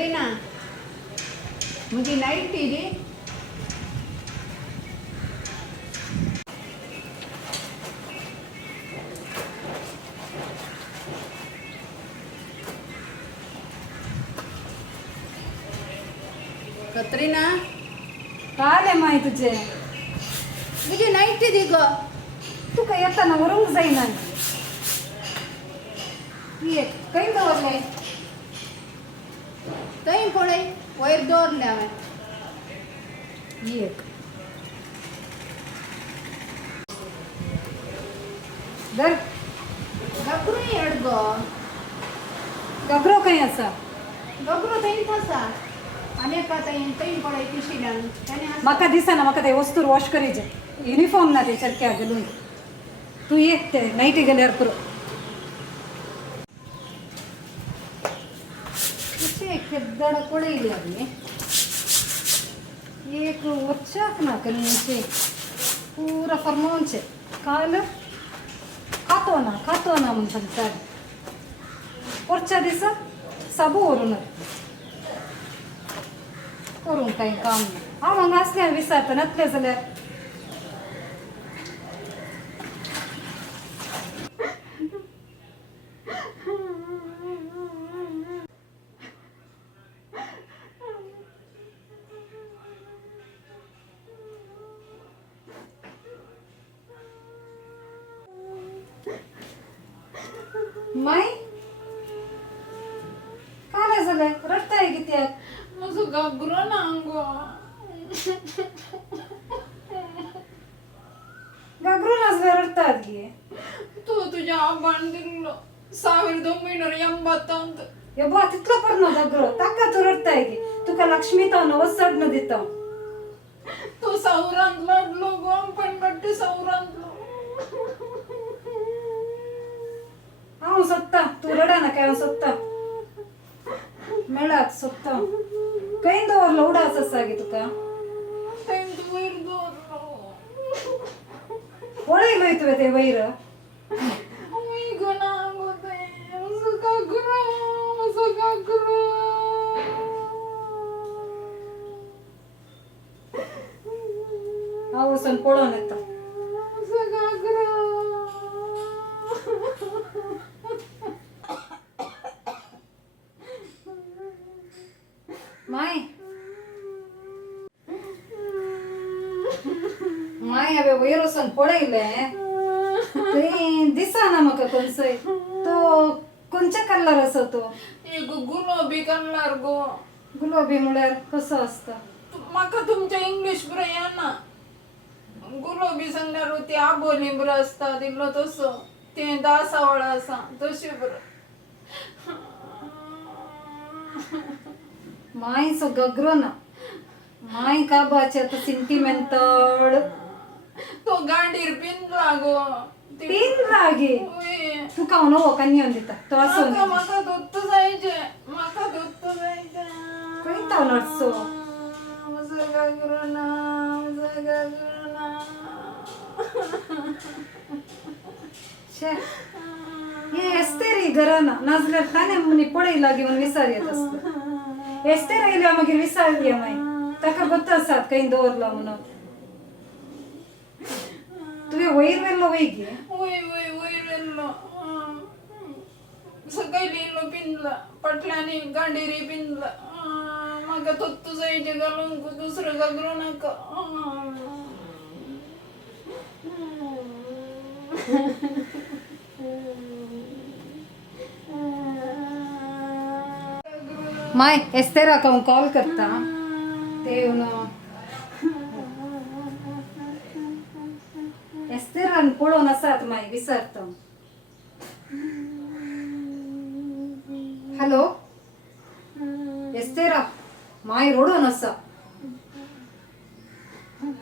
कतरीना मुझे Knight T दी कतरीना काय माय तुझे मुझे नाइट टी दी ग तू काय येताना वरून जाईना ये काही दवरले तई पड़े वयर दौरले हांवें ये दर गगरू येड गो गगरो काही असा गगरू थंय आसा आनी एका थंय पळय पिशिल्यान ताणें म्हाका दिसना म्हाका ते वस्तू वॉश करीचे युनिफॉर्म ना ते सारक्या घालून तू ये ते नाईटी गेल्यार पुरो कशें केद्दाड पळयली आमी एक वच्चाक ना कनीशे पूरा फर्मोनचे काल खातो ना म्हणून सांगतात परच्या दिसा साबू व्हरून करून काही काम नाही हांव हांगा असल्यार विसरता नासले जाल्यार माय काय झालंय रडताय कित्याक म्हजो गगरो ना गो गागरू नासल्यार रडतात गे तू तुज्या आबान दिल्लो 1980 हे बा तितलो पण गागरो ताका तू रडताय गे तुका लक्ष्मी तो वसड न दिता तो सौरांत लढलो गो पण बड्डे सौरांतलो हांव सोदता तू रडा ना काय हांव सोदता मेळात सोदता खंय दवरलो उडास आसा गे तुका थंय तू वयर दवरलो पळयलोय तुवें ते वयर ओय गो ना गो थंय म्हजो गगरो हांव वचून पळोवन येता म्हजो गगरो माय माय हांवें वयर वचून पळयलें थंय दिसना म्हाका खंयचोय तो खंयच्या कलर आसा तो एक गुलाबी कलर गो गुलाबी म्हळ्यार कसो आसता म्हाका तुमच्या इंग्लिश बरो येना गुलाबी सांगल्यार ती आबोली बरो आसता दिल्लो तसो ते दासावळ आसा तशें बरो मायचो गगरो ना माय काबाचे आतां सेंटिमेंटल तो गांडीर पिंजला गो तीन रागे तुका हांव नवो कन्यान दिता तो असो म्हाका दोत्त जायचे खंय तो नडसो म्हजो गगरो ना शे हे एस्तेरी घराना नाजाल्यार ताणें मनी पळयला घेवन विचार येत आसलो एस्तेर आयल्या मागीर विचारली माय ताका बत्त आसात खंय दवरला म्हणून तुवें वयर व्हेल्लो वय गे वयर व्हेल्लो सकयल इल्लो पिंजला फाटल्यानी गांडेरी पिंजला म्हाका तोत्तू जायचे घालूंक दुसरो गगरो नाका माय एस्तेराक हांव कॉल करता ते येवन एस्तेरान पळोवन आसात माय विचारता हॅलो एस्तेरा माय रडोन आसा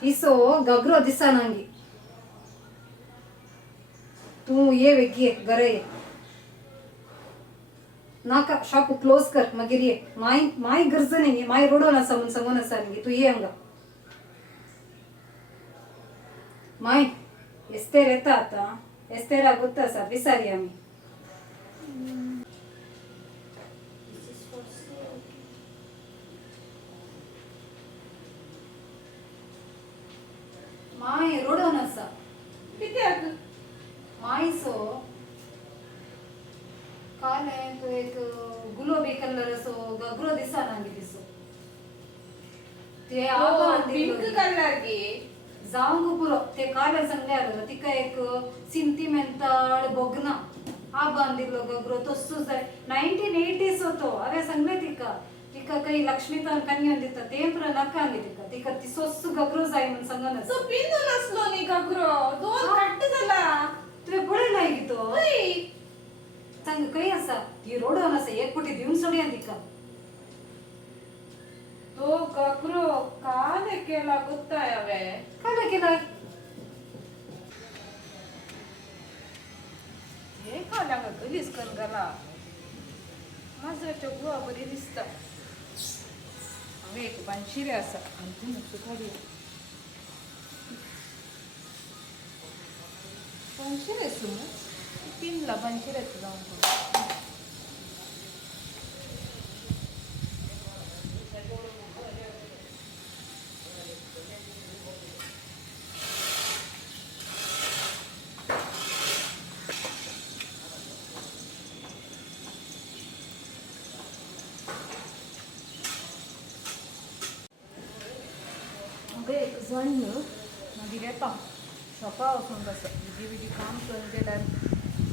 तिसो गगरो दिसनांगी तू ये वेगी घरा ये नाका शॉप क्लोज कर मागीर ये माय गरज नाही माय रडोन आसा म्हणून सांगून आसा न्ही तू ये हांगा माय एस्तेर येता आतां एस्तेरा गुत्त आसा विचारी आमी माय रोडोन आसा कित्याक मायसो काले तो एक गुलाबी कलर असो गगरो दिसा नांगी दिसो ते पिंक कलर गे जावंक पुरो ते काले सांगल्यार तिका एक सिंतिमेंटल बोगना आ बांदिल्लो गगरो तस्सो जाय 1980s होतो हांवें सांगलें तिका तिका काही लक्ष्मीकांत कन्यान दिता ते पुरो नाका आनी तिका ती सोस्सू गगरो जाय म्हणून सांगन तो पिंदू नसलो न्ही गगरो दोन कट्ट जाला तुवें पळयलाय की तो हय सांग काही आसा ही रोडोन आसा एक पुटी दिवन सोडया तिका तो गगरो काले केला गुत्ताय हांवें काले केलाय हे काल्याक गलीस करून घाला माझ्याच्या गुवा बरी दिसता हांवें एक बांशिरे आसा आनी ती मातशी काडया बांशिरे सू पिनला बांशिरेच जावंक एक जण मागीर येता शॉपा वचून कसो विधी काम करून गेल्यार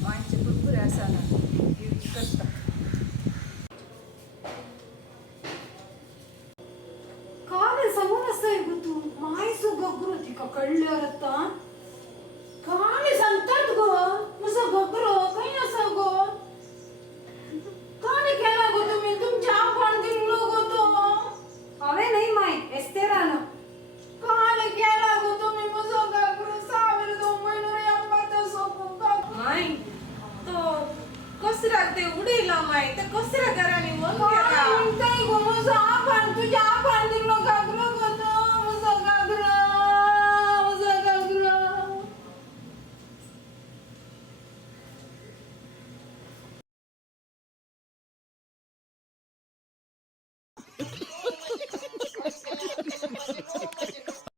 मांयचे भरपूर आसा ना विधी करता काले सांगून आसाय गो तू मायसो गगरो तिका कळल्यार आतां